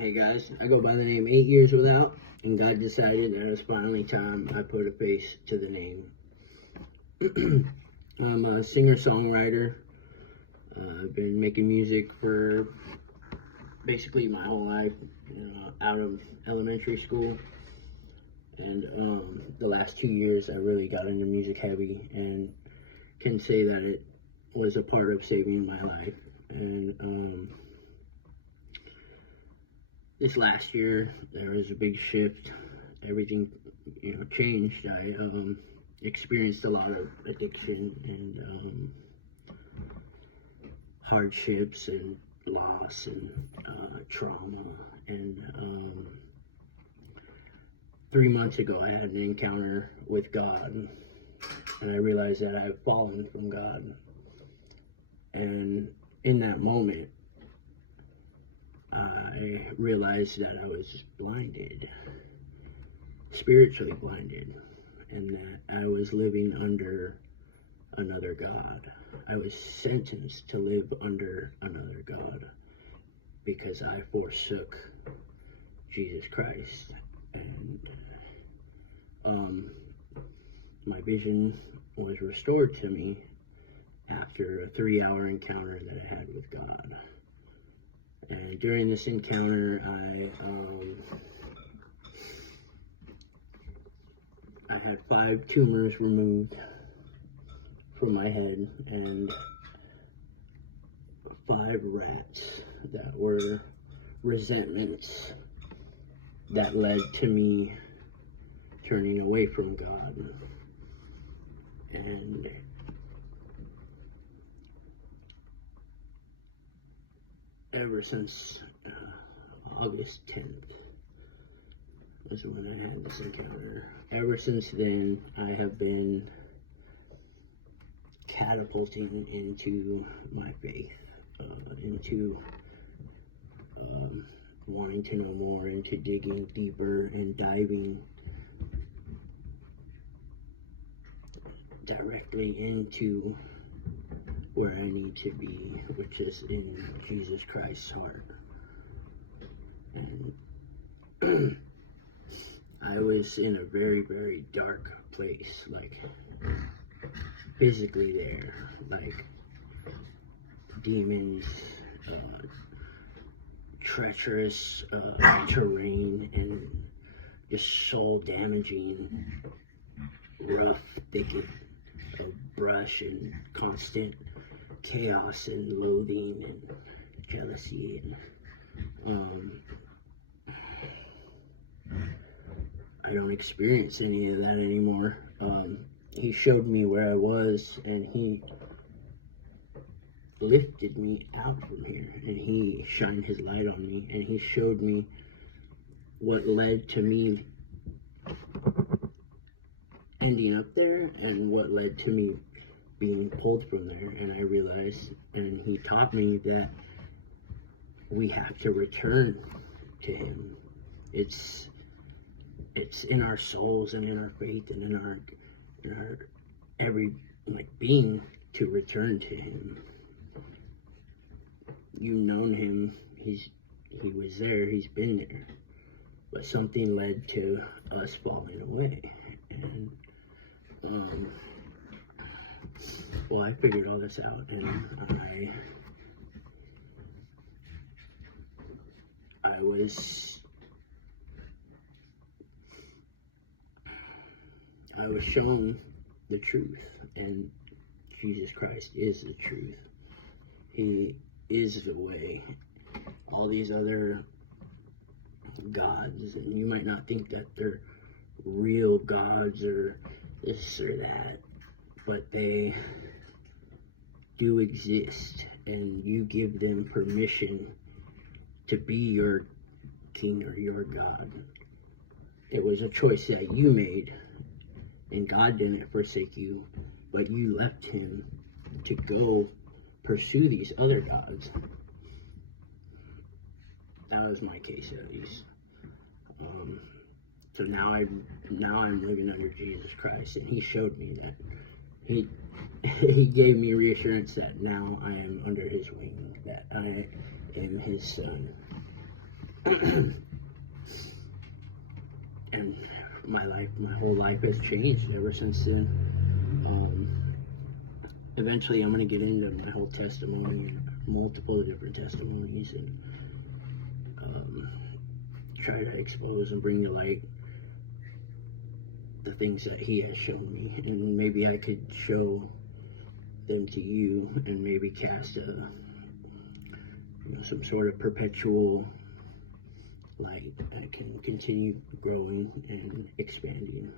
Hey guys, I go by the name 8 Years Without, and God decided that it was finally time I put a face to the name. I'm a singer-songwriter. I've been making music for basically my whole life, out of elementary school. And the last 2 years I really got into music heavy and can say that it was a part of saving my life. And this last year there was a big shift. Everything changed. I experienced a lot of addiction and hardships and loss and trauma. And 3 months ago I had an encounter with God, and I realized that I've fallen from God. And in that moment I realized that I was blinded, spiritually blinded, and that I was living under another God. I was sentenced to live under another God because I forsook Jesus Christ. And my vision was restored to me after a 3-hour encounter that I had with God. And during this encounter, I had 5 tumors removed from my head and 5 rats that were resentments that led to me turning away from God. And ever since August 10th was when I had this encounter. Ever since then, I have been catapulting into my faith, into wanting to know more, into digging deeper and diving directly into where I need to be, which is in Jesus Christ's heart. And I was in a very, very dark place, like physically there, like demons, treacherous terrain, and just soul damaging, rough thicket of brush and constant chaos and loathing and jealousy. And I don't experience any of that anymore. He showed me where I was, and he lifted me out from here, and he shined his light on me, and he showed me what led to me ending up there and what led to me being pulled from there. And I realized, and he taught me that we have to return to him. It's in our souls and in our faith and in our every being to return to him. You've known him, he was there, he's been there, but something led to us falling away. And well, I figured all this out, and I was shown the truth, and Jesus Christ is the truth. He is the way. All these other gods, and you might not think that they're real gods or this or that, but they do exist, and you give them permission to be your king or your God. It was a choice that you made, and God didn't forsake you, but you left him to go pursue these other gods. That was my case, at least. So now I'm living under Jesus Christ, and he showed me that. He gave me reassurance that now I am under his wing, that I am his son. And my whole life has changed ever since then. Eventually, I'm going to get into my whole testimony, multiple different testimonies, and try to expose and bring to light the things that he has shown me, and maybe I could show them to you, and maybe cast some sort of perpetual light that can continue growing and expanding.